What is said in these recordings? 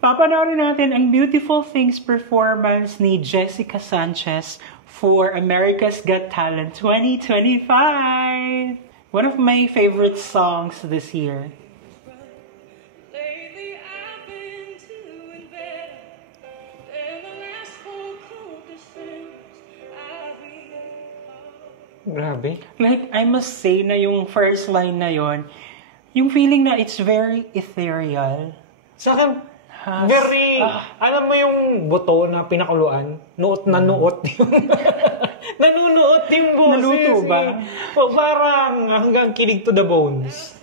Papanoorin natin ang Beautiful Things performance ni Jessica Sanchez for America's Got Talent 2025. One of my favorite songs this year. Grabe. Like, I must say na yung first line na yon, yung feeling na it's very ethereal. Sa akin, very, alam mo yung buto na pinakuluan? Nuot na nuot yung, nanunuot yung boses. Naluto ba? Parang hanggang kilig to the bones.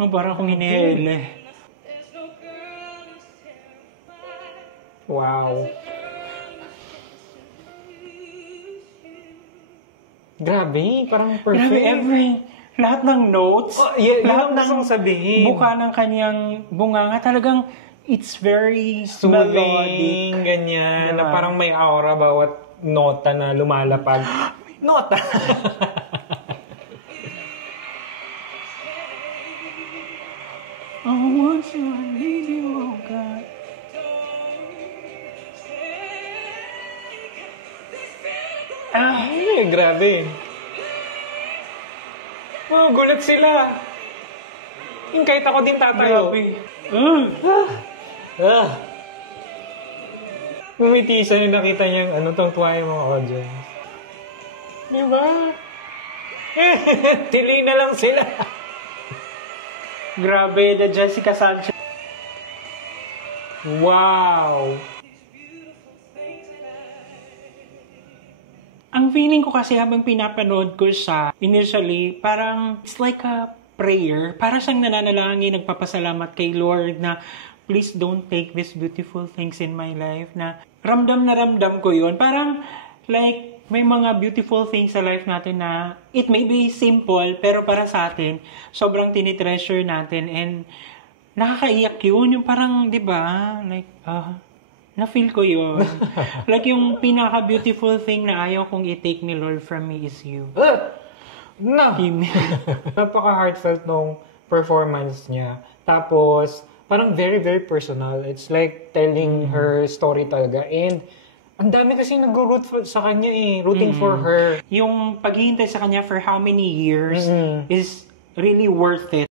Oh, parang kuminihele. Wow. Grabe, parang perfect. Grabe, lahat ng notes, lahat ng sabihin. buka ng kanyang bunganga, talagang it's very soothing, ganyan, diba? na parang may aura bawat nota na lumalapag. Nota! I want you, I need you, oh God. Ay, grabe. Oh, gulat sila. Yung kahit ako din tatayo. Ngumiti siya nung nakita niyang tungtuwa yung mga audience. Diba? Tili na lang sila. Grabe, the Jessica Sanchez. Wow! Ang feeling ko kasi habang pinapanood ko siya, initially, parang it's like a prayer. Para siyang nananalangin, nagpapasalamat kay Lord na please don't take these beautiful things in my life. Na ramdam ko yun. Parang like may mga beautiful things sa life natin na it may be simple, pero para sa atin, sobrang tinitreasure natin. And nakakaiyak yun. Yung parang, di ba, like, na-feel ko yun. Like yung pinaka-beautiful thing na ayaw kong i-take ni Lord from me is you. Napaka-heartfelt nung performance niya. Tapos, parang very, very personal. It's like telling her story talaga. And, ang dami kasi nag-root sa kanya rooting for her. Yung paghihintay sa kanya for how many years is really worth it.